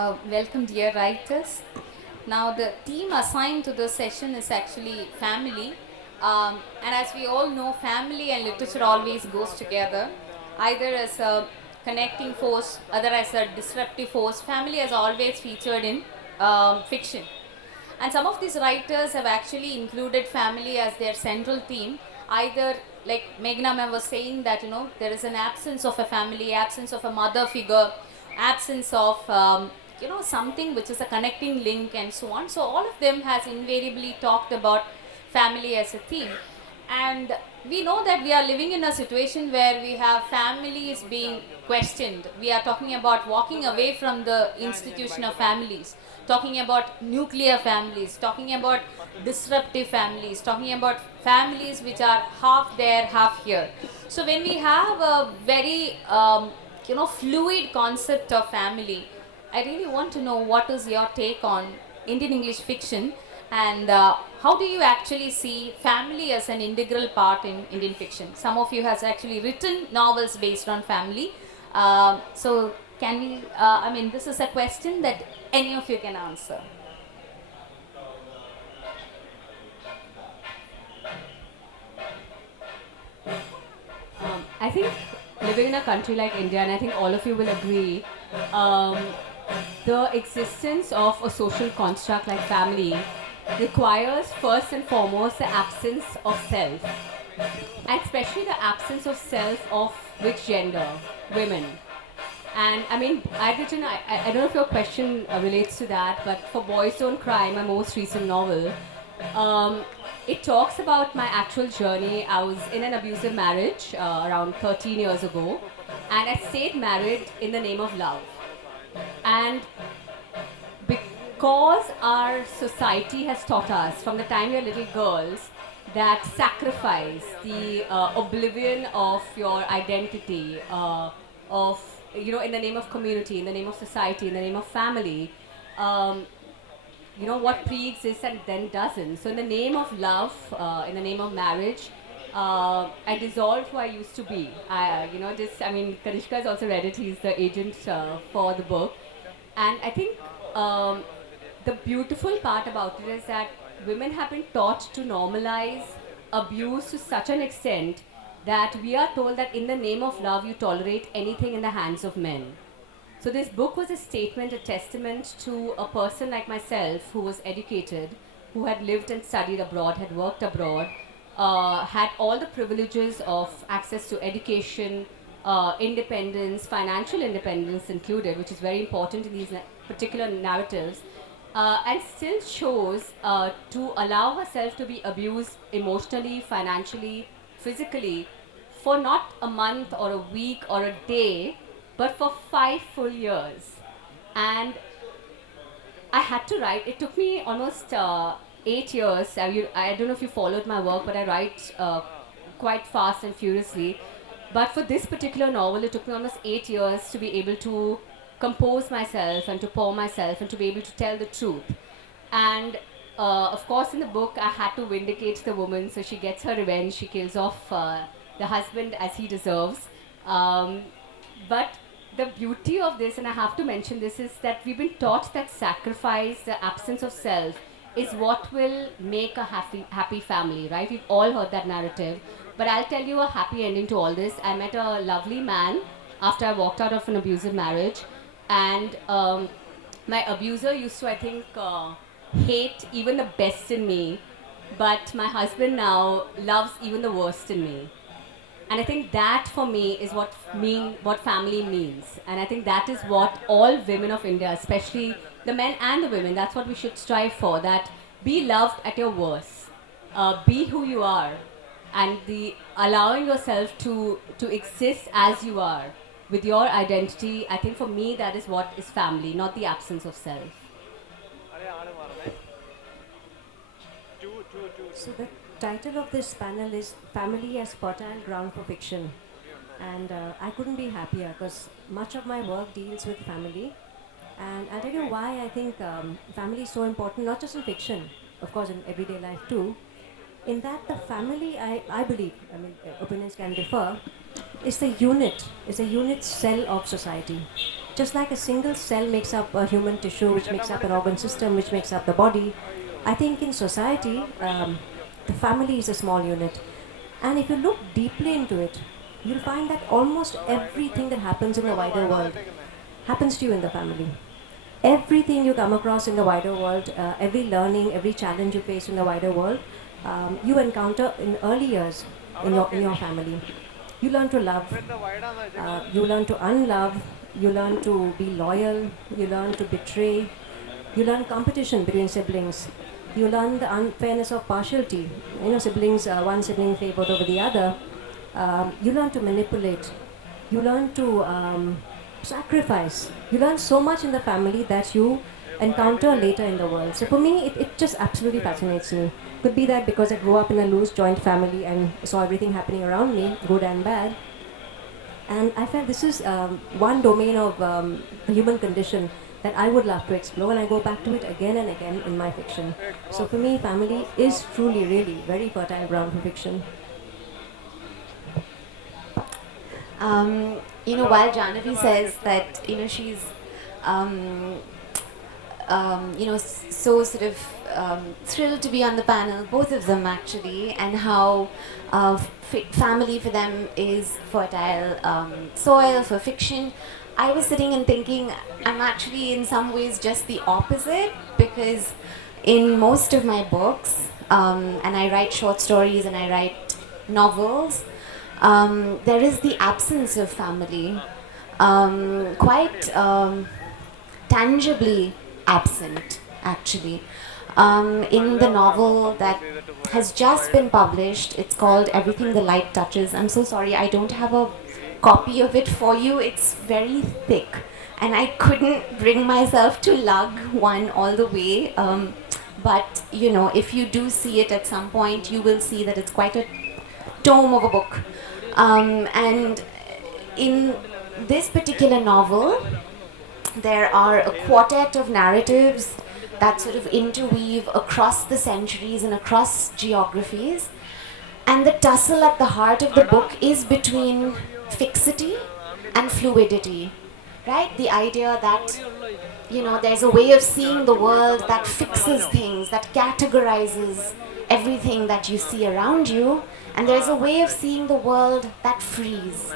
Welcome, dear writers. Now, the theme assigned to this session is actually family. And as we all know, family and literature always goes together, either as a connecting force, other as a disruptive force. Family has always featured in fiction. And some of these writers have actually included family as their central theme. Either, like Meghna ma'am was saying, that there is an absence of a family, absence of a mother figure, absence of something which is a connecting link, and so on. So all of them has invariably talked about family as a theme. And we know that we are living in a situation where we have families being questioned. We are talking about walking away from the institution of families, talking about nuclear families, talking about disruptive families, talking about families which are half there, half here. So when we have a very fluid concept of family, I really want to know what is your take on Indian English fiction, and how do you actually see family as an integral part in Indian fiction? Some of you has actually written novels based on family. So can we, this is a question that any of you can answer. I think living in a country like India, and I think all of you will agree, um, the existence of a social construct like family requires first and foremost the absence of self, and especially the absence of self of which gender? Women. And I mean, I've written, I don't know if your question relates to that, but for Boys Don't Cry, my most recent novel, um, it talks about my actual journey. I was in an abusive marriage around 13 years ago, and I stayed married in the name of love. And because our society has taught us from the time we're little girls that sacrifice, the oblivion of your identity, of, in the name of community, in the name of society, in the name of family, um, what pre-exists and then doesn't. So in the name of love, in the name of marriage, I dissolved who I used to be. Kanishka has also read it. He's the agent for the book. And I think um, the beautiful part about it is that women have been taught to normalize abuse to such an extent that we are told that in the name of love, you tolerate anything in the hands of men. So this book was a statement, a testament to a person like myself who was educated, who had lived and studied abroad, had worked abroad, had all the privileges of access to education, independence, financial independence included, which is very important in these particular narratives, and still chose to allow herself to be abused emotionally, financially, physically, for not a month or a week or a day, but for 5 full years. And I had to write. It took me almost 8 years. I don't know if you followed my work, but I write quite fast and furiously. But for this particular novel, it took me almost 8 years to be able to compose myself and to pour myself and to be able to tell the truth. And of course, in the book, I had to vindicate the woman, so she gets her revenge. She kills off the husband as he deserves. Um, but the beauty of this, and I have to mention this, is that we've been taught that sacrifice, the absence of self, is what will make a happy family, right? We've all heard that narrative. But I'll tell you a happy ending to all this. I met a lovely man after I walked out of an abusive marriage, and my abuser used to, I think, hate even the best in me, but my husband now loves even the worst in me. And I think that for me is what family means. And I think that is what all women of India, especially the men and the women, that's what we should strive for. That be loved at your worst, be who you are, and the allowing yourself to exist as you are with your identity. I think for me that is what is family, not the absence of self. So the title of this panel is Family as Fertile Ground for Fiction. And I couldn't be happier because much of my work deals with family. And I'll tell you why I think family is so important, not just in fiction, of course in everyday life too. In that the family, I believe, opinions can differ, is a unit cell of society. just like a single cell makes up a human tissue, which makes up an organ system, which makes up the body, I think in society, the family is a small unit. And if you look deeply into it, you'll find that almost everything that happens in the wider world happens to you in the family. Everything you come across in the wider world, every learning, every challenge you face in the wider world, you encounter in early years in your family. You learn to love, you learn to unlove, you learn to be loyal, you learn to betray, you learn competition between siblings, you learn the unfairness of partiality. Siblings, one sibling favored over the other. You learn to manipulate, you learn to sacrifice. You learn so much in the family that you encounter later in the world. So for me, it just absolutely fascinates me. Could be that because I grew up in a loose joint family and saw everything happening around me, good and bad. And I felt this is one domain of the human condition that I would love to explore, and I go back to it again and again in my fiction. So for me, family is truly, really very fertile ground for fiction. While Jahnavi says that, she's, so sort of thrilled to be on the panel, both of them actually, and how family for them is fertile soil for fiction. I was sitting and thinking, I'm actually in some ways just the opposite, because in most of my books, and I write short stories and I write novels, there is the absence of family, quite tangibly absent, actually. In the novel that has just been published, it's called Everything the Light Touches. I'm so sorry, I don't have a copy of it for you. It's very thick, and I couldn't bring myself to lug one all the way. But, if you do see it at some point, you will see that it's quite a tome of a book. And in this particular novel, there are a quartet of narratives that sort of interweave across the centuries and across geographies. And the tussle at the heart of the book is between fixity and fluidity, right? The idea that, there's a way of seeing the world that fixes things, that categorizes everything that you see around you, and there's a way of seeing the world that frees,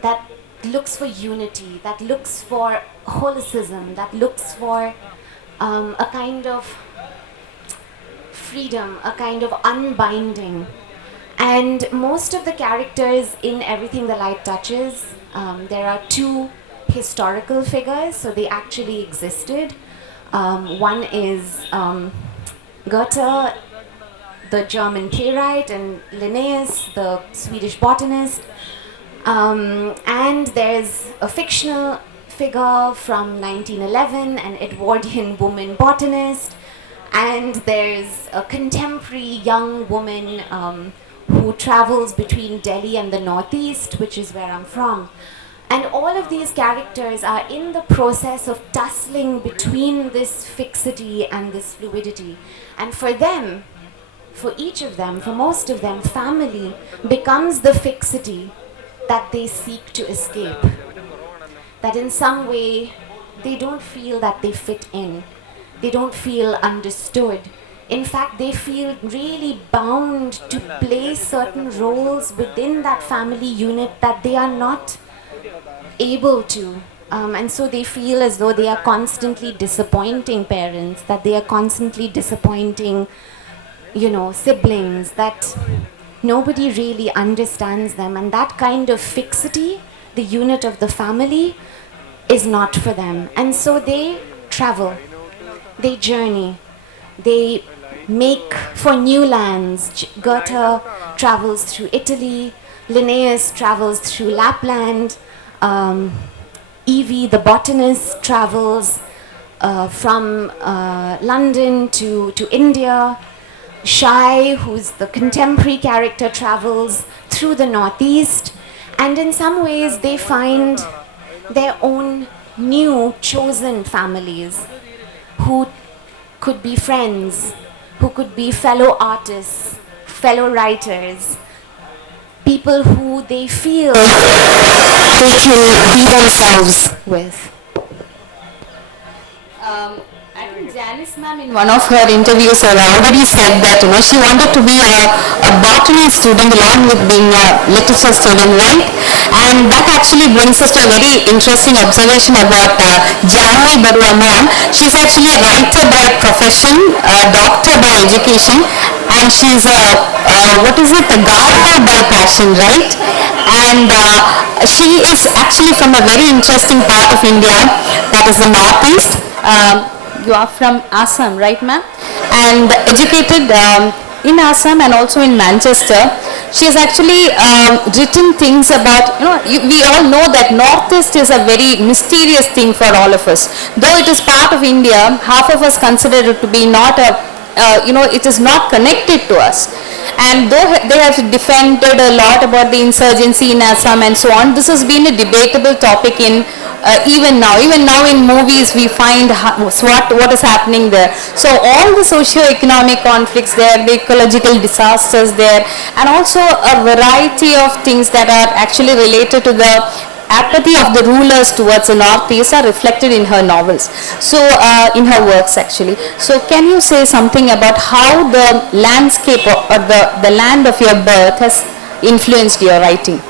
that looks for unity, that looks for holicism, that looks for a kind of freedom, a kind of unbinding. And most of the characters in Everything the Light Touches, there are two historical figures, so they actually existed. One is Goethe, the German playwright, and Linnaeus, the Swedish botanist. And there's a fictional figure from 1911, an Edwardian woman botanist. And there's a contemporary young woman who travels between Delhi and the Northeast, which is where I'm from. And all of these characters are in the process of tussling between this fixity and this fluidity. And for them, for each of them, for most of them, family becomes the fixity that they seek to escape. That in some way, they don't feel that they fit in. They don't feel understood. In fact, they feel really bound to play certain roles within that family unit that they are not able to. And so they feel as though they are constantly disappointing parents, that they are constantly disappointing, siblings, that nobody really understands them. And that kind of fixity, the unit of the family, is not for them. And so they travel, they journey, they make for new lands. Goethe travels through Italy, Linnaeus travels through Lapland, Evie the botanist travels from London to India. Shai, who's the contemporary character, travels through the Northeast. And in some ways they find their own new chosen families who could be friends, who could be fellow artists, fellow writers, people who they feel they can be themselves with. I think Janice ma'am in one of her interviews already said that she wanted to be a botany student along with being a literature student, right? And that actually brings us to a very interesting observation about Janvi Barua ma'am. She's actually a writer by profession, a doctor by education, and she's a gardener by passion, right? And she is actually from a very interesting part of India, that is the northeast. You are from Assam, right, ma'am? And educated in Assam and also in Manchester. She has actually written things about, we all know that Northeast is a very mysterious thing for all of us. Though it is part of India, half of us consider it to be not it is not connected to us. And though they have defended a lot about the insurgency in Assam and so on, this has been a debatable topic in even now in movies we find what is happening there. So all the socio-economic conflicts there, the ecological disasters there, and also a variety of things that are actually related to the apathy of the rulers towards the Northeast are reflected in her novels. So in her works actually. So can you say something about how the landscape or the land of your birth has influenced your writing?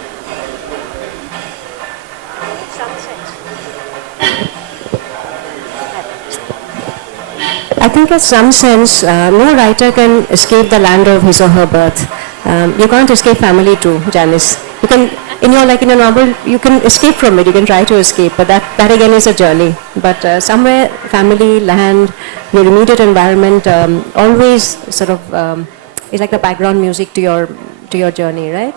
I think in some sense, no writer can escape the land of his or her birth. You can't escape family too, Janice. You can, in a novel, you can escape from it, you can try to escape, but that again is a journey. But somewhere, family, land, your immediate environment, always sort of is like the background music to your journey, right?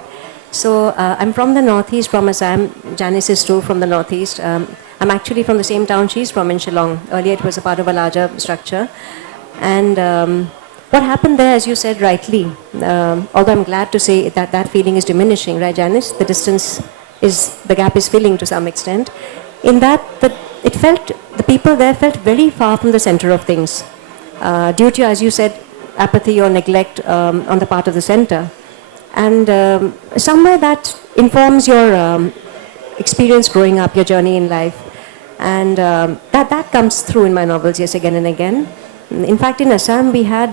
So I'm from the Northeast, from Assam. Janice is too from the Northeast. I'm actually from the same town she's from in Shillong. Earlier it was a part of a larger structure. And what happened there, as you said rightly, although I'm glad to say that feeling is diminishing, right, Janice? The gap is filling to some extent. In that, the people there felt very far from the center of things. Due to, as you said, apathy or neglect on the part of the center. And somewhere that informs your experience growing up, your journey in life. And that comes through in my novels, yes, again and again. In fact, in Assam, we had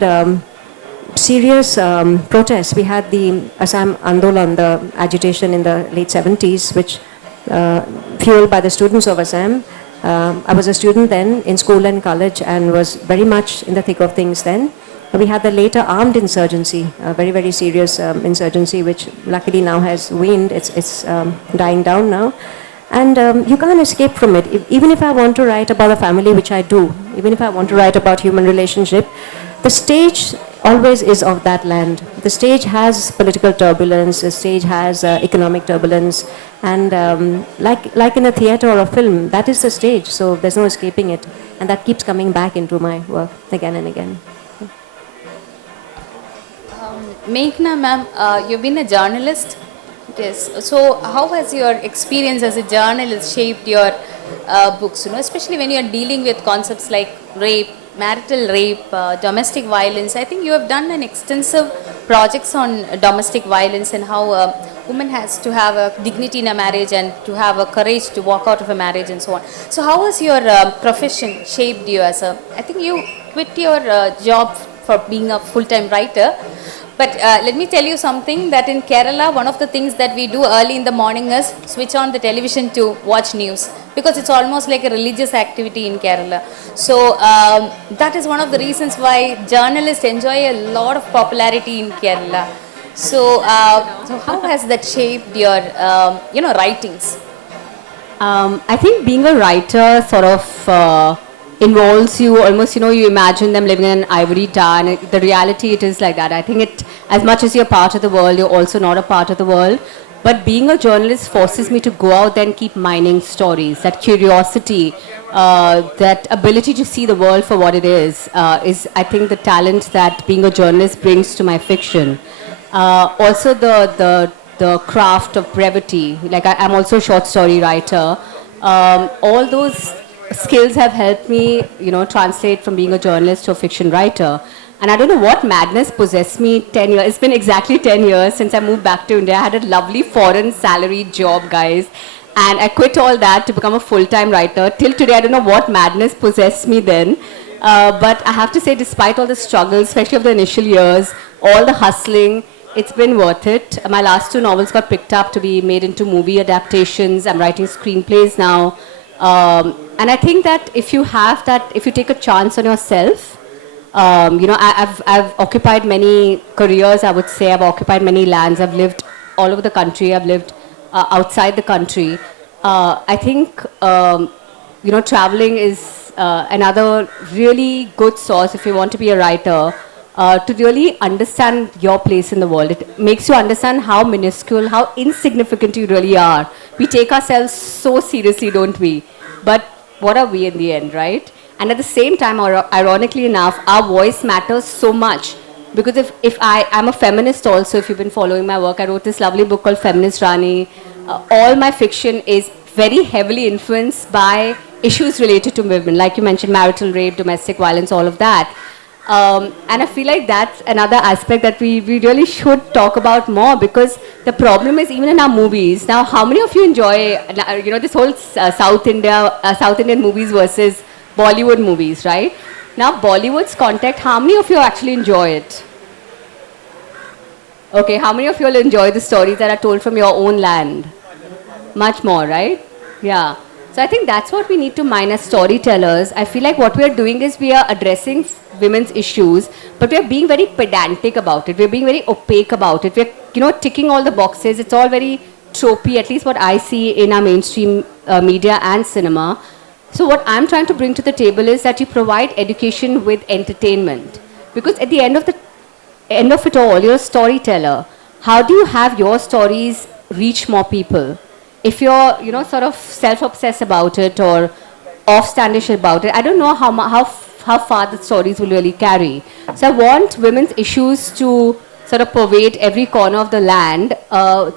serious protests. We had the Assam Andolan, the agitation in the late 70s, which fueled by the students of Assam. I was a student then in school and college and was very much in the thick of things then. We had the later armed insurgency, a very, very serious insurgency, which luckily now has waned. It's dying down now. And you can't escape from it. Even if I want to write about a family, which I do, even if I want to write about human relationship, the stage always is of that land. The stage has political turbulence, the stage has economic turbulence, and like in a theater or a film, that is the stage, so there's no escaping it. And that keeps coming back into my work again and again. Meghna ma'am, you've been a journalist. Yes. So how has your experience as a journalist shaped your books? Especially when you are dealing with concepts like rape, marital rape, domestic violence. I think you have done an extensive projects on domestic violence and how a woman has to have a dignity in a marriage and to have a courage to walk out of a marriage and so on. So how has your profession shaped you as a? I think you quit your job for being a full-time writer. But let me tell you something, that in Kerala, one of the things that we do early in the morning is switch on the television to watch news, because it's almost like a religious activity in Kerala. So that is one of the reasons why journalists enjoy a lot of popularity in Kerala. So, so how has that shaped your, writings? I think being a writer sort of involves you almost, you imagine them living in an ivory tower, and the reality it is like that. I think it, as much as you're part of the world, you're also not a part of the world. But being a journalist forces me to go out there and keep mining stories. That curiosity, that ability to see the world for what it is I think the talent that being a journalist brings to my fiction. Also the craft of brevity. Like I'm also a short story writer. All those skills have helped me, translate from being a journalist to a fiction writer. And I don't know what madness possessed me 10 years. It's been exactly 10 years since I moved back to India. I had a lovely foreign salaried job, guys. And I quit all that to become a full-time writer. Till today, I don't know what madness possessed me then. But I have to say, despite all the struggles, especially of the initial years, all the hustling, it's been worth it. My last 2 novels got picked up to be made into movie adaptations. I'm writing screenplays now. And I think that if you have that, if you take a chance on yourself, I've occupied many careers, I would say. I've occupied many lands. I've lived all over the country. I've lived outside the country. I think, traveling is another really good source if you want to be a writer, to really understand your place in the world. It makes you understand how minuscule, how insignificant you really are. We take ourselves so seriously, don't we? But what are we in the end, right? And at the same time, ironically enough, our voice matters so much. Because if I'm a feminist also, if you've been following my work, I wrote this lovely book called Feminist Rani. All my fiction is very heavily influenced by issues related to women, like you mentioned, marital rape, domestic violence, all of that. And I feel like that's another aspect that we really should talk about more, because the problem is even in our movies. Now, how many of you enjoy, this whole South Indian movies versus Bollywood movies, right? Now, Bollywood's context, how many of you actually enjoy it? Okay, how many of you will enjoy the stories that are told from your own land? Much more, right? Yeah. So I think that's what we need to mind as storytellers. I feel like what we are doing is we are addressing women's issues, but we are being very pedantic about it. We're being very opaque about it. We're, ticking all the boxes. It's all very tropey, at least what I see in our mainstream media and cinema. So what I'm trying to bring to the table is that you provide education with entertainment. Because at the end of it all, you're a storyteller. How do you have your stories reach more people? If you're, sort of self-obsessed about it or off-standish about it, I don't know how far the stories will really carry. So I want women's issues to sort of pervade every corner of the land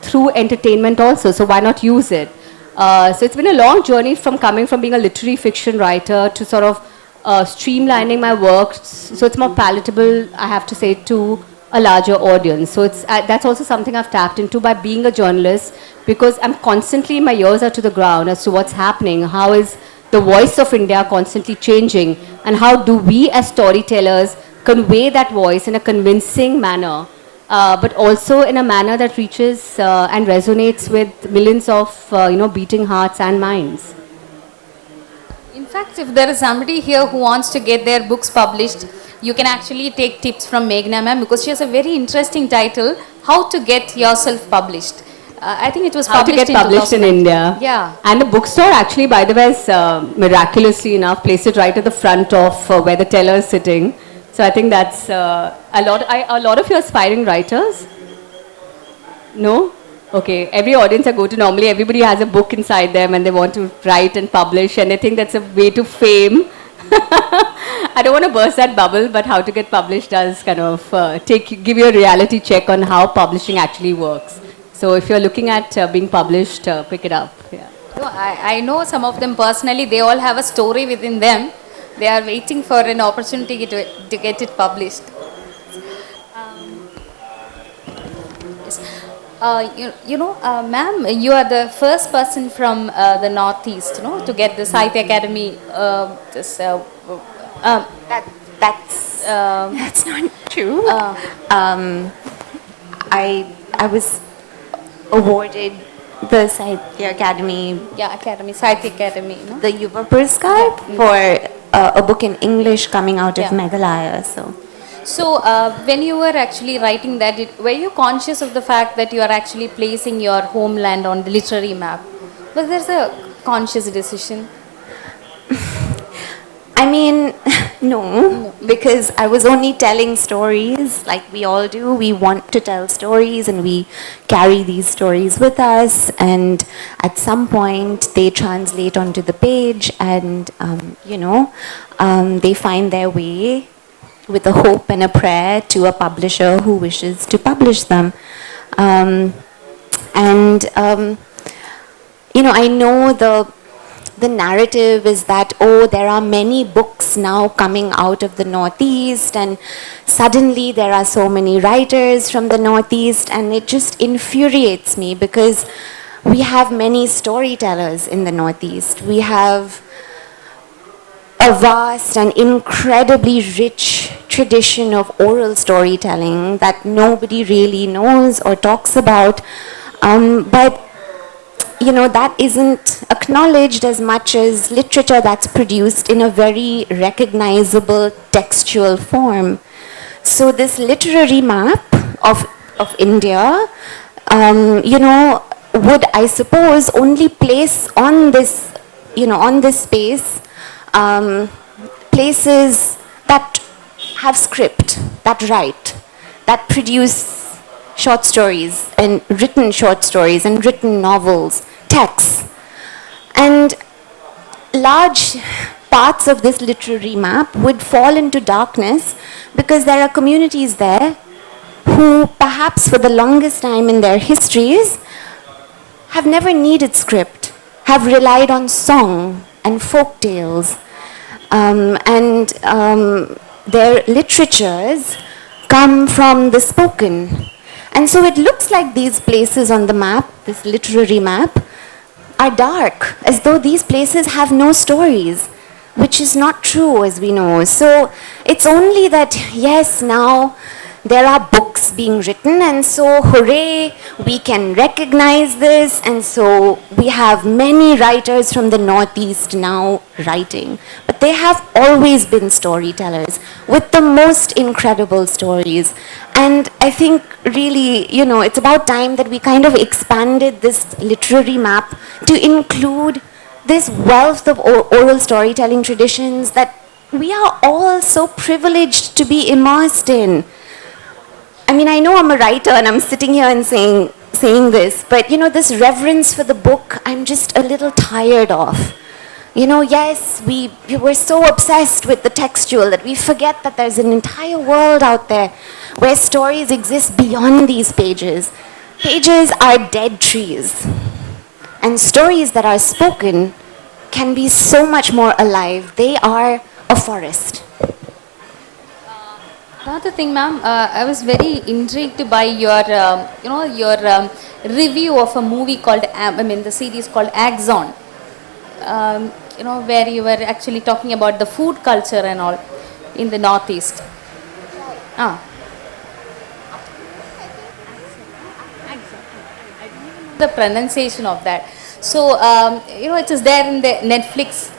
through entertainment also. So why not use it? So it's been a long journey from coming from being a literary fiction writer to sort of streamlining my work so it's more palatable, I have to say, to a larger audience. So that's also something I've tapped into by being a journalist, because I'm constantly, my ears are to the ground as to what's happening. How is the voice of India constantly changing? And how do we as storytellers convey that voice in a convincing manner, but also in a manner that reaches and resonates with millions of, beating hearts and minds? In fact, if there is somebody here who wants to get their books published, you can actually take tips from Meghna ma'am, because she has a very interesting title, How to Get Yourself Published. I think it was How to published Get Published in India. Yeah. And the bookstore actually, by the way, is miraculously enough placed it right at the front of where the teller is sitting. So I think that's a lot of you aspiring writers? No? Okay. Every audience I go to, normally everybody has a book inside them and they want to write and publish, and they think that's a way to fame. I don't want to burst that bubble, but How to Get Published does kind of give you a reality check on how publishing actually works. So if you're looking at being published, pick it up. Yeah. No, I know some of them personally. They all have a story within them. They are waiting for an opportunity to get it published. Yes. Ma'am, you are the first person from the Northeast, to get the Sahitya Academy. That's not true. I was awarded the Sahitya Academy, Sahitya Academy. the Yuva Puraskar for a book in English coming out of Meghalaya. So when you were actually writing that, were you conscious of the fact that you are actually placing your homeland on the literary map? Was there a conscious decision? I mean, no, because I was only telling stories like we all do. We want to tell stories and we carry these stories with us, and at some point they translate onto the page and, they find their way with a hope and a prayer to a publisher who wishes to publish them. I know the narrative is that, there are many books now coming out of the Northeast, and suddenly there are so many writers from the Northeast, and it just infuriates me because We have many storytellers in the Northeast. We have a vast and incredibly rich tradition of oral storytelling that nobody really knows or talks about. But that isn't acknowledged as much as literature that's produced in a very recognizable textual form. So this literary map of India, would, I suppose, only place on this, on this space, places that have script, that write, that produce short stories and written novels, texts. And large parts of this literary map would fall into darkness because there are communities there who perhaps for the longest time in their histories have never needed script, have relied on song and folk tales, and their literatures come from the spoken. And so it looks like these places on the map, this literary map, are dark, as though these places have no stories, which is not true, as we know. So it's only that, yes, now there are books being written, and so hooray, we can recognize this, and so we have many writers from the Northeast now writing. But they have always been storytellers with the most incredible stories. And I think really, it's about time that we kind of expanded this literary map to include this wealth of oral storytelling traditions that we are all so privileged to be immersed in. I mean, I know I'm a writer and I'm sitting here and saying this, but this reverence for the book, I'm just a little tired of. Yes, we were so obsessed with the textual that we forget that there's an entire world out there where stories exist beyond these pages. Pages are dead trees. And stories that are spoken can be so much more alive. They are a forest. Another thing, ma'am, I was very intrigued by your, review of a movie called, the series called Axon. Where you were actually talking about the food culture and all in the Northeast. The pronunciation of that. So, it is there in the Netflix.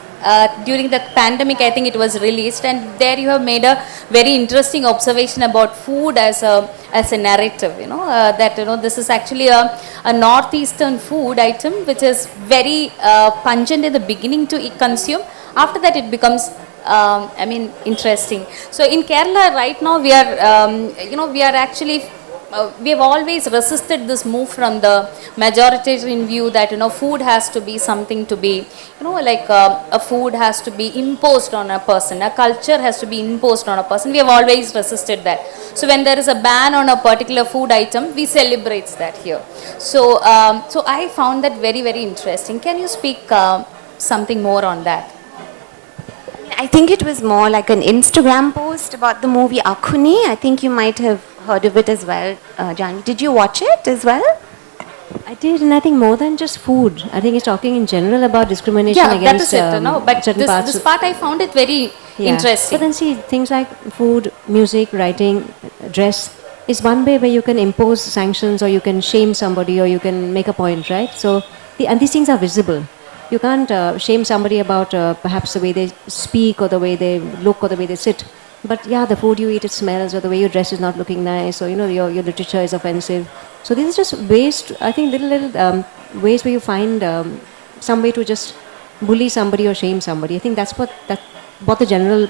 During the pandemic, I think it was released, and there you have made a very interesting observation about food as a narrative. That this is actually a northeastern food item which is very pungent in the beginning to consume. After that, it becomes interesting. So in Kerala right now, we are we are actually we have always resisted this move from the majoritarian view that food has to be something to be a food has to be imposed on a person, a culture has to be imposed on a person. We have always resisted that. So when there is a ban on a particular food item, we celebrate that here. So so I found that very, very interesting. Can you speak something more on that? I think it was more like an Instagram post about the movie Akhuni. I think you might have heard of it as well, Jan. Did you watch it as well? I did, and I think more than just food. I think it's talking in general about discrimination against that is it. But certain parts. This part I found it very interesting. But then see, things like food, music, writing, dress is one way where you can impose sanctions or you can shame somebody or you can make a point, right? So, and these things are visible. You can't shame somebody about perhaps the way they speak or the way they look or the way they sit. But yeah, the food you eat, it smells, or the way you dress is not looking nice, or your literature is offensive. So these are just ways, I think little ways where you find some way to just bully somebody or shame somebody. I think that's what the general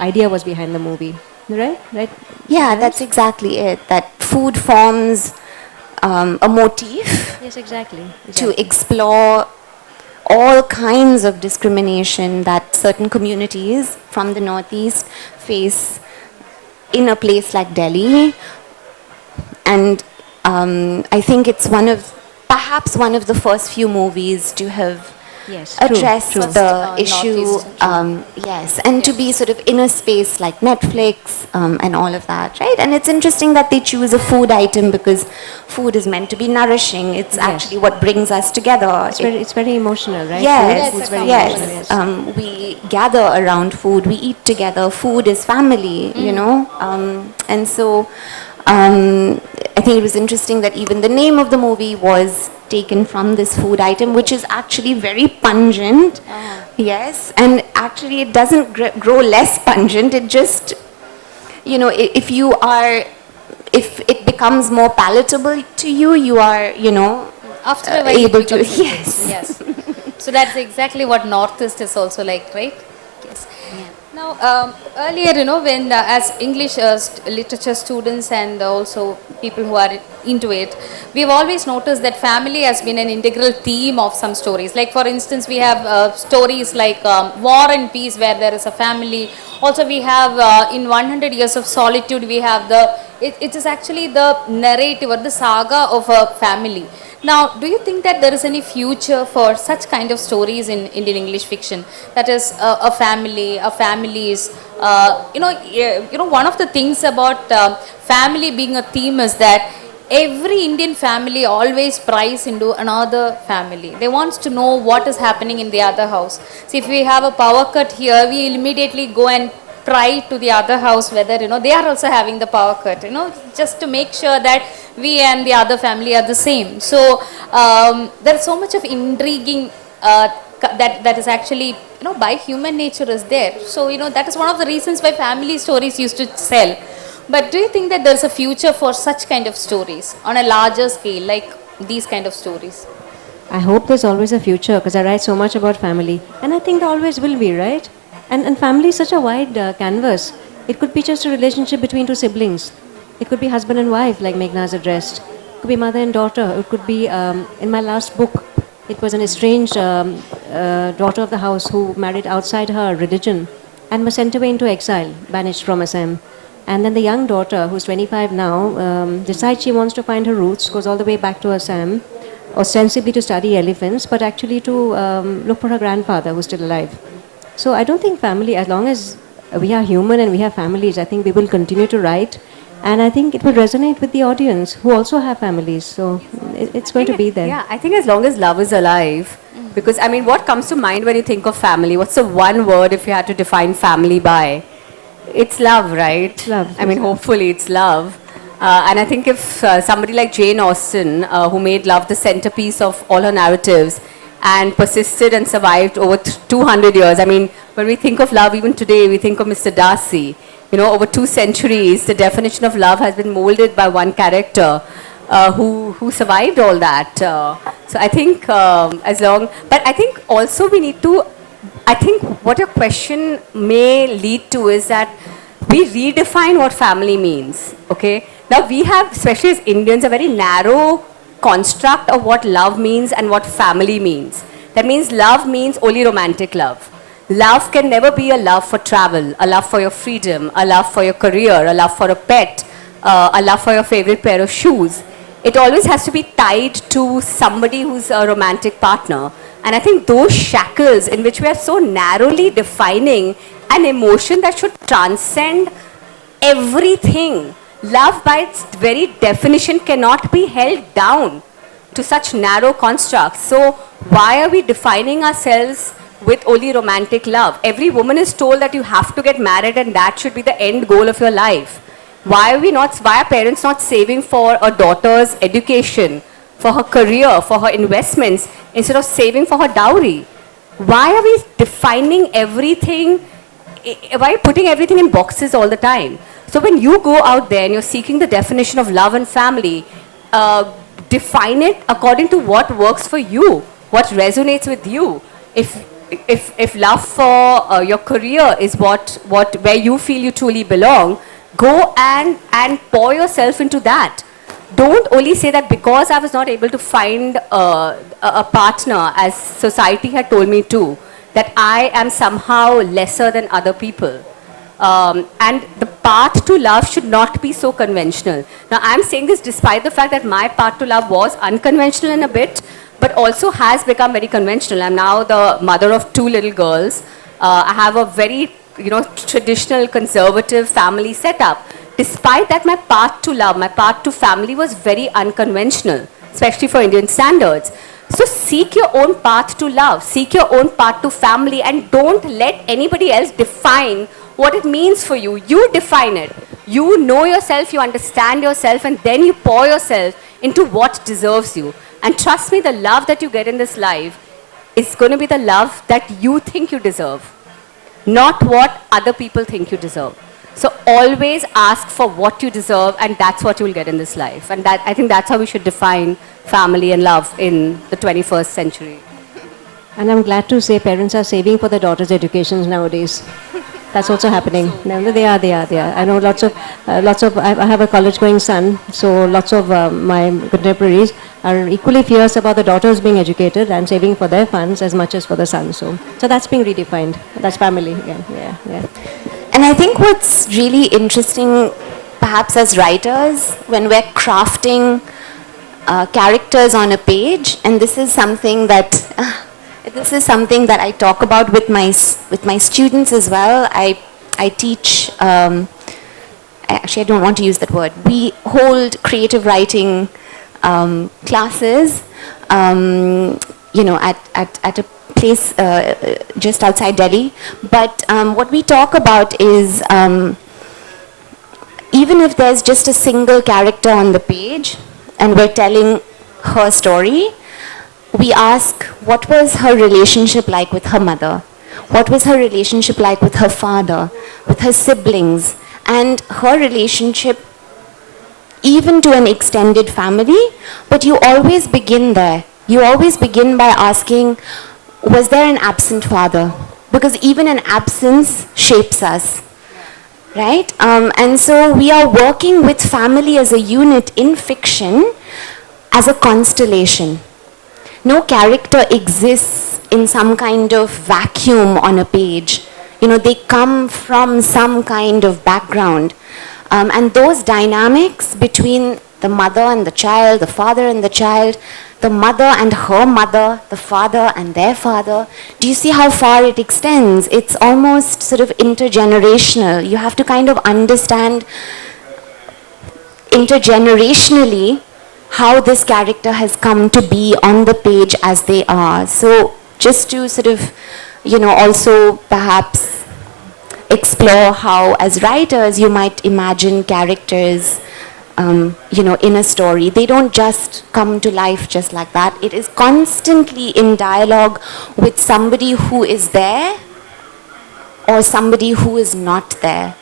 idea was behind the movie. Right? Yeah, that's exactly it. That food forms a motif. Yes, exactly. To explore all kinds of discrimination that certain communities from the Northeast face in a place like Delhi. And I think it's perhaps one of the first few movies to have Yes, true, address true. the issue. Northeastern, true. Yes, and to be sort of in a space like Netflix and all of that, right? And it's interesting that they choose a food item because food is meant to be nourishing. It's Yes. actually what brings us together. It's very emotional, right? Yes, Food is very yes. emotional, yes. We gather around food, we eat together. Food is family, you know. And so I think it was interesting that even the name of the movie was taken from this food item, which is actually very pungent. Yes, and actually it doesn't grow less pungent. It just, you know, if you are, if it becomes more palatable to you, you are, you know, After a while, it able to, becomes yes. yes. So that's exactly what Northeast is also like, right? Yes. Now, earlier, you know, when as English literature students and also people who are into it, we've always noticed that family has been an integral theme of some stories. Like, for instance, we have stories like War and Peace, where there is a family. Also, we have in 100 Years of Solitude, we have it is actually the narrative or the saga of a family. Now, do you think that there is any future for such kind of stories in Indian English fiction? That is a family is, one of the things about family being a theme is that every Indian family always pries into another family. They want to know what is happening in the other house. See, if we have a power cut here, we will immediately go and pry to the other house whether, you know, they are also having the power cut, you know, just to make sure that we and the other family are the same. So there is so much of intriguing that is actually, you know, by human nature is there. So, you know, that is one of the reasons why family stories used to sell. But do you think that there's a future for such kind of stories on a larger scale, like these kind of stories? I hope there's always a future because I write so much about family. And I think there always will be, right? And family is such a wide canvas. It could be just a relationship between two siblings. It could be husband and wife, like Meghna's addressed. It could be mother and daughter. It could be, in my last book, it was an estranged daughter of the house who married outside her religion and was sent away into exile, banished from Assam. And then the young daughter, who's 25 now, decides she wants to find her roots, goes all the way back to Assam, ostensibly to study elephants, but actually to look for her grandfather who's still alive. So I don't think family, as long as we are human and we have families, I think we will continue to write. And I think it will resonate with the audience who also have families. So it's going to be there. Yeah, I think as long as love is alive, because I mean, what comes to mind when you think of family? What's the one word if you had to define family by? It's love, right? Love. I mean, hopefully it's love. And I think if somebody like Jane Austen, who made love the centerpiece of all her narratives, and persisted and survived over 200 years. I mean, when we think of love, even today, we think of Mr. Darcy. You know, over 2 centuries, the definition of love has been molded by one character who survived all that. So I think but I think also we need to, I think what your question may lead to is that we redefine what family means, okay? Now we have, especially as Indians, a very narrow construct of what love means and what family means. That means love means only romantic love. Love can never be a love for travel, a love for your freedom, a love for your career, a love for a pet, a love for your favorite pair of shoes. It always has to be tied to somebody who's a romantic partner. And I think those shackles in which we are so narrowly defining an emotion that should transcend everything. Love by its very definition cannot be held down to such narrow constructs. So why are we defining ourselves with only romantic love? Every woman is told that you have to get married and that should be the end goal of your life. Why are parents not saving for a daughter's education, for her career, for her investments, instead of saving for her dowry? Why are we defining everything? Why are you putting everything in boxes all the time? So when you go out there and you're seeking the definition of love and family, define it according to what works for you, what resonates with you. If love for your career is where you feel you truly belong, go and pour yourself into that. Don't only say that because I was not able to find a partner, as society had told me to, that I am somehow lesser than other people. And the path to love should not be so conventional. Now, I'm saying this despite the fact that my path to love was unconventional in a bit, but also has become very conventional. I'm now the mother of 2 little girls. I have a very, traditional conservative family setup. Despite that, my path to love, my path to family was very unconventional, especially for Indian standards. So seek your own path to love, seek your own path to family, and don't let anybody else define what it means for you. You define it. You know yourself, you understand yourself, and then you pour yourself into what deserves you. And trust me, the love that you get in this life is going to be the love that you think you deserve, not what other people think you deserve. So always ask for what you deserve, and that's what you will get in this life. And I think that's how we should define family and love in the 21st century. And I'm glad to say parents are saving for their daughters' educations nowadays. That's also happening. No, they are. I know lots of, I have a college-going son, so lots of my contemporaries are equally fierce about the daughters being educated and saving for their funds as much as for the son. So that's being redefined. That's family again. Yeah. And I think what's really interesting, perhaps as writers, when we're crafting characters on a page, and this is something that I talk about with my students as well. I teach. Actually, I don't want to use that word. We hold creative writing classes. At a place just outside Delhi. But what we talk about is even if there's just a single character on the page and we're telling her story, we ask, what was her relationship like with her mother? What was her relationship like with her father, with her siblings, and her relationship even to an extended family? But you always begin there. You always begin by asking, was there an absent father? Because even an absence shapes us, right? And so we are working with family as a unit in fiction as a constellation. No character exists in some kind of vacuum on a page. They come from some kind of background. And those dynamics between the mother and the child, the father and the child, the mother and her mother, the father and their father, do you see how far it extends? It's almost sort of intergenerational. You have to kind of understand intergenerationally how this character has come to be on the page as they are. So just to sort of, also perhaps explore how as writers you might imagine characters in a story. They don't just come to life just like that. It is constantly in dialogue with somebody who is there or somebody who is not there.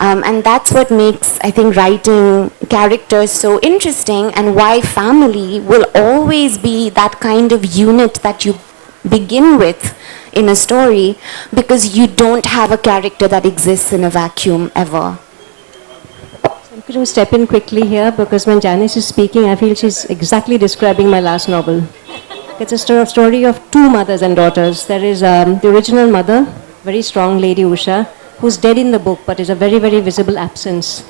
And that's what makes, I think, writing characters so interesting, and why family will always be that kind of unit that you begin with in a story, because you don't have a character that exists in a vacuum ever. I'm going to step in quickly here, because when Janice is speaking, I feel she's exactly describing my last novel. It's a story of 2 mothers and daughters. There is the original mother, very strong lady Usha, who's dead in the book but is a very, very visible absence,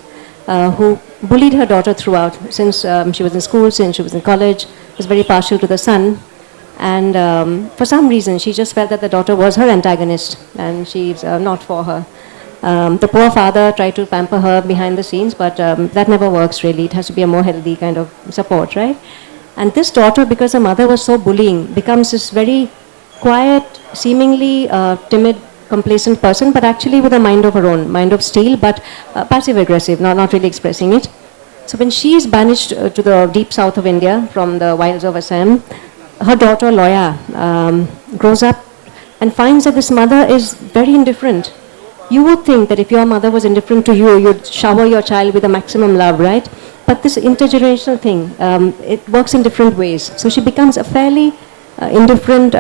who bullied her daughter throughout, since she was in school, since she was in college, was very partial to the son. And for some reason, she just felt that the daughter was her antagonist, and she's not for her. The poor father tried to pamper her behind the scenes, but that never works really. It has to be a more healthy kind of support, right? And this daughter, because her mother was so bullying, becomes this very quiet, seemingly timid, complacent person, but actually with a mind of her own, mind of steel, but passive-aggressive, not really expressing it. So when she is banished to the deep south of India from the wilds of Assam, her daughter Loya grows up and finds that this mother is very indifferent. You would think that if your mother was indifferent to you, you'd shower your child with the maximum love, right? But this intergenerational thing, it works in different ways. So she becomes a fairly indifferent,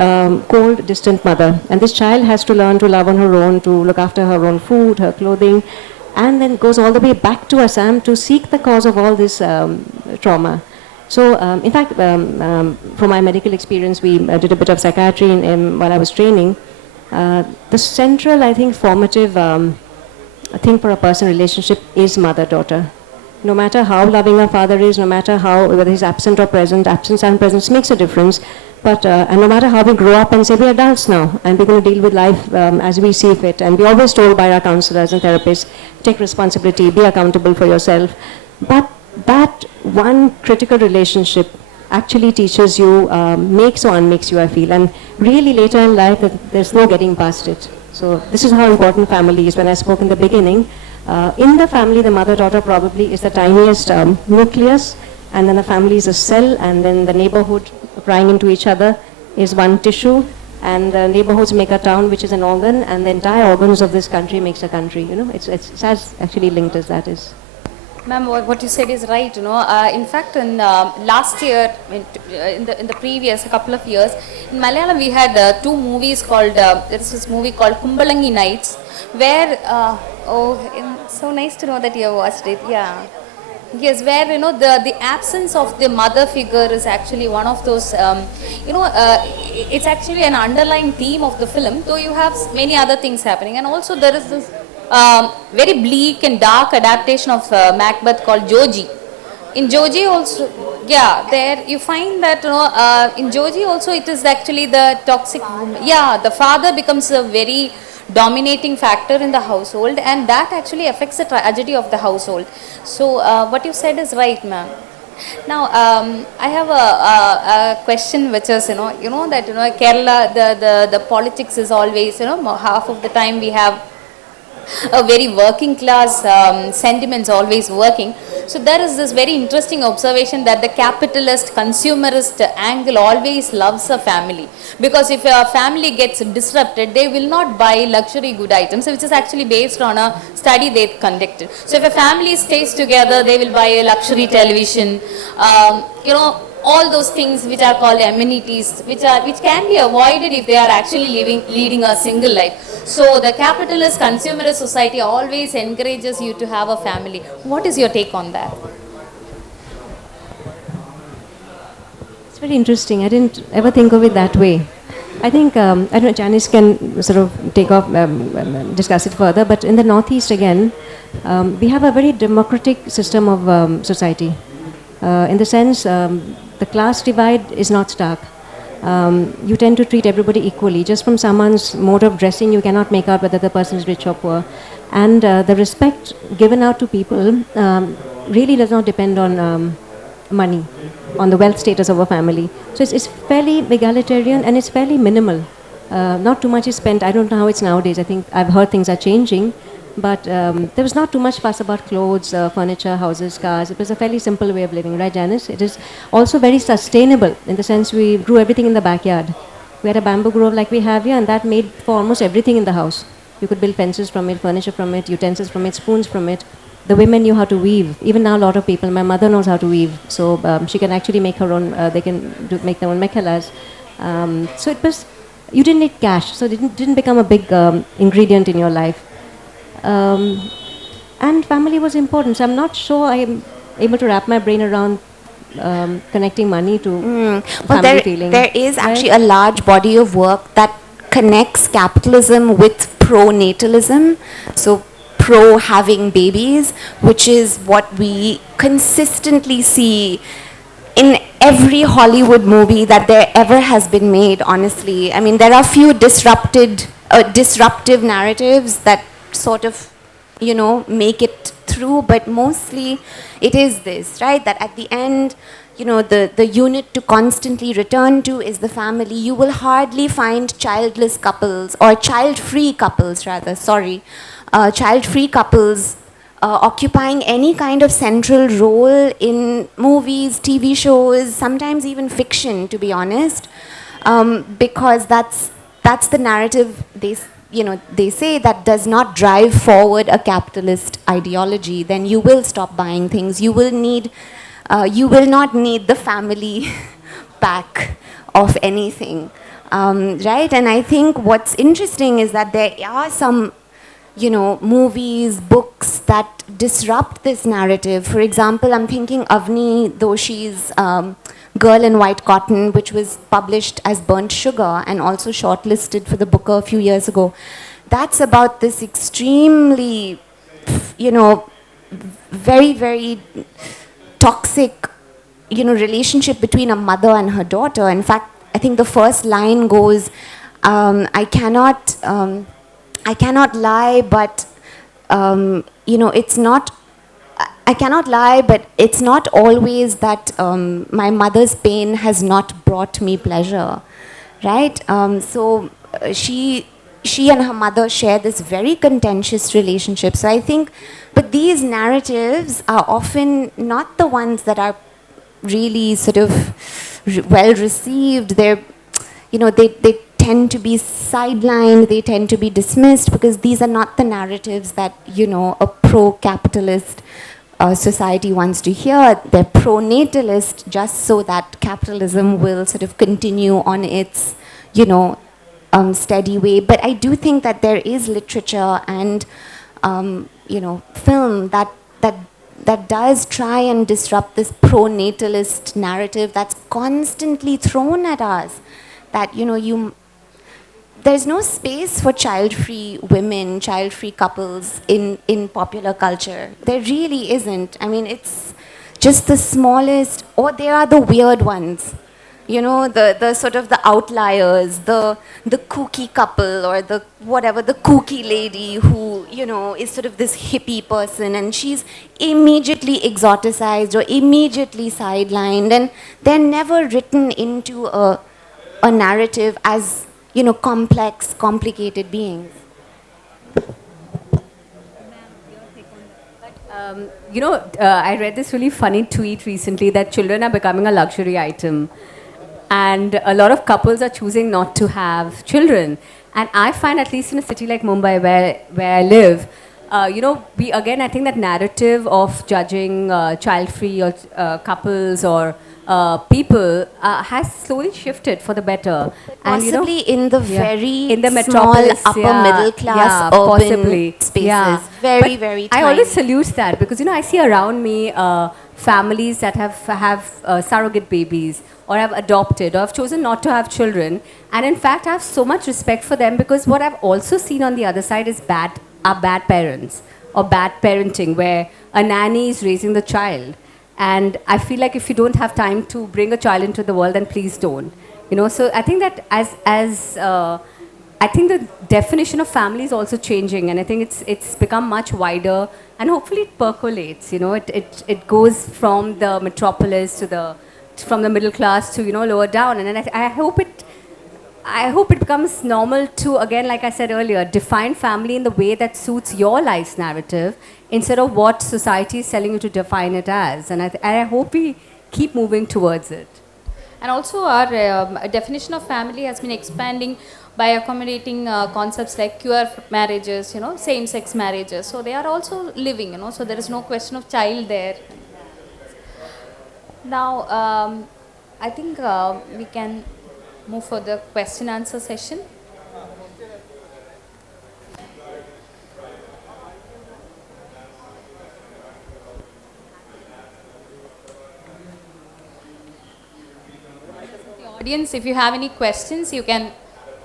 cold, distant mother. And this child has to learn to love on her own, to look after her own food, her clothing, and then goes all the way back to Assam to seek the cause of all this trauma. So, in fact, from my medical experience, we did a bit of psychiatry while I was training. The central, I think, formative thing for a person relationship is mother-daughter. No matter how loving our father is, no matter how, whether he's absent or present, absence and presence makes a difference. But and no matter how we grow up and say we're adults now and we're going to deal with life as we see fit, and we're always told by our counselors and therapists, take responsibility, be accountable for yourself. But that one critical relationship actually teaches you, makes or unmakes you, I feel. And really later in life, there's no getting past it. So this is how important family is. When I spoke in the beginning, in the family, the mother-daughter probably is the tiniest nucleus, and then the family is a cell, and then the neighborhood prying into each other is one tissue, and the neighborhoods make a town, which is an organ, and the entire organs of this country makes a country. You know, it's as actually linked as that is. Ma'am, what you said is right. In fact, in last year, in the previous couple of years, in Malayalam we had two movies called. There's this movie called Kumbalangi Nights, where so nice to know that you have watched it. Yeah. Yes, where the absence of the mother figure is actually one of those. It's actually an underlying theme of the film. Though you have many other things happening, and also there is this very bleak and dark adaptation of Macbeth called Joji. In Joji also, yeah, there you find that in Joji also it is actually the toxic woman. Yeah, the father becomes a very dominating factor in the household, and that actually affects the tragedy of the household. So what you said is right, ma'am. Now I have a question, which is that Kerala, the politics is always half of the time we have a very working class sentiments always working. So there is this very interesting observation that the capitalist consumerist angle always loves a family, because if a family gets disrupted, they will not buy luxury good items, which is actually based on a study they conducted. So if a family stays together, they will buy a luxury television, all those things which are called amenities, which can be avoided if they are actually leading a single life. So the capitalist consumerist society always encourages you to have a family. What is your take on that? It's very interesting. I didn't ever think of it that way. I think, I don't know, Janice can sort of take off, discuss it further, but in the Northeast again, we have a very democratic system of society. In the sense, the class divide is not stark. You tend to treat everybody equally. Just from someone's mode of dressing, you cannot make out whether the person is rich or poor. And the respect given out to people really does not depend on money, on the wealth status of a family. So it's fairly egalitarian and it's fairly minimal. Not too much is spent. I don't know how it's nowadays. I think I've heard things are changing. But there was not too much fuss about clothes, furniture, houses, cars. It was a fairly simple way of living, right, Janice? It is also very sustainable in the sense we grew everything in the backyard. We had a bamboo grove like we have here, and that made for almost everything in the house. You could build fences from it, furniture from it, utensils from it, spoons from it. The women knew how to weave. Even now, a lot of people, my mother knows how to weave. So she can actually make her own, they can make their own mekhalas. So it was, you didn't need cash. So it didn't become a big ingredient in your life. And family was important. So I'm not sure I am able to wrap my brain around connecting money to family feeling. There is actually a large body of work that connects capitalism with pro-natalism. So pro having babies, which is what we consistently see in every Hollywood movie that there ever has been made, honestly. I mean, there are few disruptive narratives that sort of, make it through, but mostly it is this, right? That at the end, the unit to constantly return to is the family. You will hardly find childless couples, or child-free couples rather, child-free couples occupying any kind of central role in movies, TV shows, sometimes even fiction, to be honest, because that's the narrative they say that does not drive forward a capitalist ideology. Then you will stop buying things. You will not need the family pack of anything, right? And I think what's interesting is that there are some, movies, books that disrupt this narrative. For example, I'm thinking Avni Doshi's Girl in White Cotton, which was published as Burnt Sugar and also shortlisted for the Booker a few years ago. That's about this extremely, very, very toxic, relationship between a mother and her daughter. In fact, I think the first line goes, I cannot lie, but it's not. I cannot lie, but it's not always that my mother's pain has not brought me pleasure, right? She and her mother share this very contentious relationship. So I think, but these narratives are often not the ones that are really sort of well received. They tend to be sidelined, they tend to be dismissed because these are not the narratives that, a pro-capitalist society wants to hear. They're pro-natalist just so that capitalism will sort of continue on its, steady way. But I do think that there is literature and, film that does try and disrupt this pro-natalist narrative that's constantly thrown at us. That, there's no space for child-free women, child-free couples in popular culture. There really isn't. I mean, it's just the smallest, or they are the weird ones. The sort of the outliers, the kooky couple, or the whatever, the kooky lady who, is sort of this hippie person, and she's immediately exoticized or immediately sidelined, and they're never written into a narrative as, complex, complicated beings. I read this really funny tweet recently that children are becoming a luxury item. And a lot of couples are choosing not to have children. And I find, at least in a city like Mumbai, where I live, I think that narrative of judging child-free or couples or people has slowly shifted for the better. Possibly in the very in the small metropolis, upper middle class urban possibly spaces. Very, but very I tiny. always salute that because I see around me families that have surrogate babies or have adopted or have chosen not to have children, and in fact I have so much respect for them because what I've also seen on the other side is bad parents or bad parenting where a nanny is raising the child. And I feel like if you don't have time to bring a child into the world, then please don't. So I think that I think the definition of family is also changing, and I think it's become much wider, and hopefully it percolates. It goes from the metropolis to from the middle class to lower down, and then I hope it becomes normal to, again, like I said earlier, define family in the way that suits your life's narrative instead of what society is telling you to define it as. And I hope we keep moving towards it. And also our definition of family has been expanding by accommodating concepts like queer marriages, same-sex marriages. So they are also living, so there is no question of child there. Now, I think we can move for the question answer session. The audience, if you have any questions, you can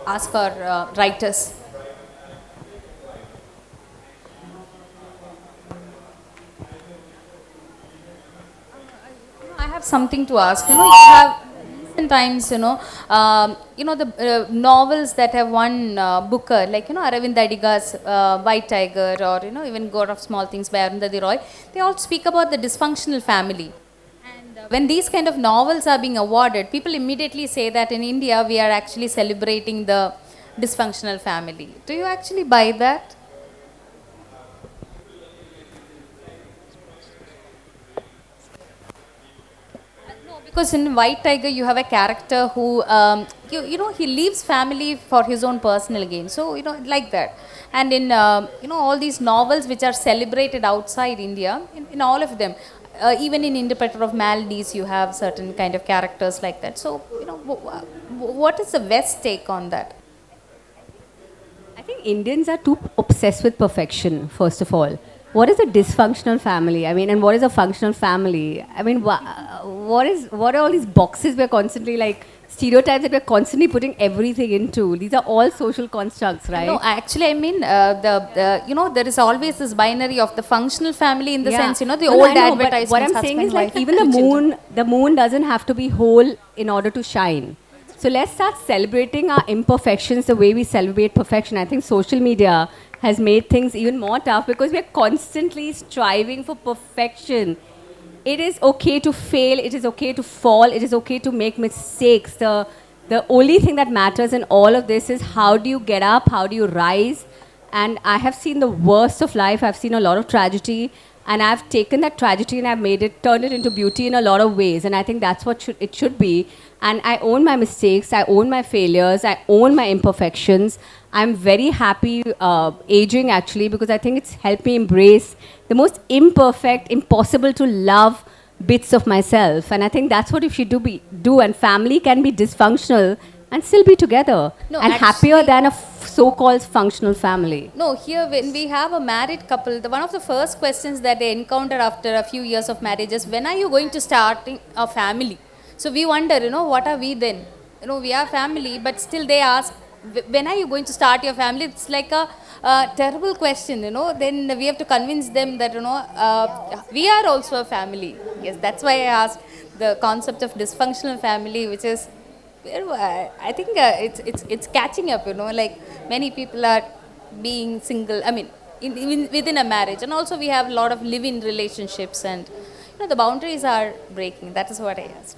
ask our writers. I have something to ask. You have sometimes, the novels that have won Booker, like, Aravind Adiga's White Tiger, or, even God of Small Things by Arundhati Roy, they all speak about the dysfunctional family. And when these kind of novels are being awarded, people immediately say that in India, we are actually celebrating the dysfunctional family. Do you actually buy that? Because in White Tiger, you have a character who, he leaves family for his own personal gain. So, like that. And in, all these novels which are celebrated outside India, in all of them, even in Interpreter of Maldives, you have certain kind of characters like that. So, what is the West take on that? I think Indians are too obsessed with perfection, first of all. What is a dysfunctional family? I mean, and what is a functional family? I mean, what are all these boxes we're constantly like stereotypes that we're constantly putting everything into. These are all social constructs, right? No, actually, I mean, there is always this binary of the functional family in the sense, the No, old I know, but advertisements. what I'm saying husband, is like wife, even and children. the moon doesn't have to be whole in order to shine. So let's start celebrating our imperfections the way we celebrate perfection. I think social media has made things even more tough because we're constantly striving for perfection. It is okay to fail, it is okay to fall, it is okay to make mistakes. The only thing that matters in all of this is how do you get up, how do you rise. And I have seen the worst of life. I've seen a lot of tragedy, and I've taken that tragedy and I've turned it into beauty in a lot of ways. And I think that's what it should be. And I own my mistakes, I own my failures, I own my imperfections. I'm very happy aging actually because I think it's helped me embrace the most imperfect, impossible to love bits of myself. And I think that's what if you do. And family can be dysfunctional and still be together No, and happier actually- than a so-called functional family. No, here when we have a married couple, one of the first questions that they encounter after a few years of marriage is, when are you going to start a family? So we wonder, what are we then? We are family, but still they ask, when are you going to start your family? It's like a terrible question, Then we have to convince them that, we are also a family. Yes, that's why I asked the concept of dysfunctional family, which is, I think it's catching up, like many people are being single, I mean, within a marriage. And also we have a lot of live-in relationships and, the boundaries are breaking. That is what I asked.